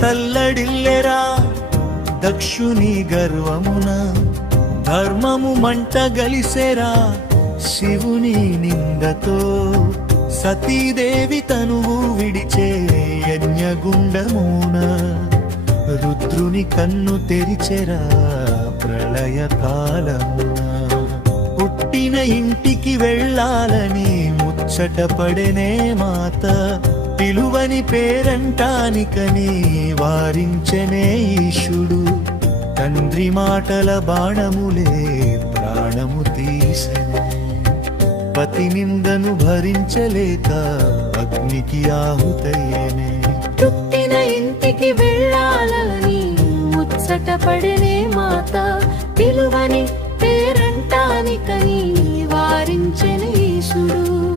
తల్లడిల్లెరా దక్షుని గర్వమున, ధర్మము మంట గలిసెరా శివుని నిందతో. సతీదేవి తనువు విడిచే యజ్ఞగుండమున, రుద్రుని కన్ను తెరిచెరా ప్రళయ కాలమున. పుట్టిన ఇంటికి వెళ్ళాలని ముచ్చటపడెనే మాత, పిలువని పేరంటానికని వారించెనే ఈశుడు. తండ్రి మాటల బాణములే ప్రాణము తీసెనే, పతి నిందను భరించలేక అగ్నికి ఆహుతయ్యేనే. పుట్టిన ఇంటికి వెళ్ళాలని ముచ్చటపడనే మాత, పిలువని పేరంటానికని వారించెను ఈశుడు.